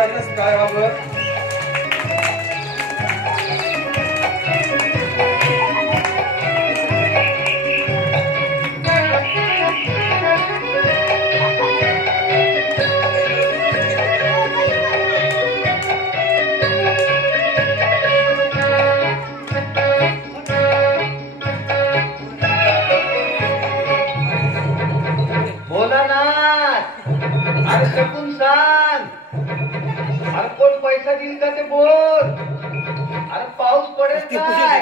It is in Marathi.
करण्यास काय व्हावं? अरे शकून सांग. अरे कोण पैसा देईल का ते बोल. अरे पाऊस पडेल काय?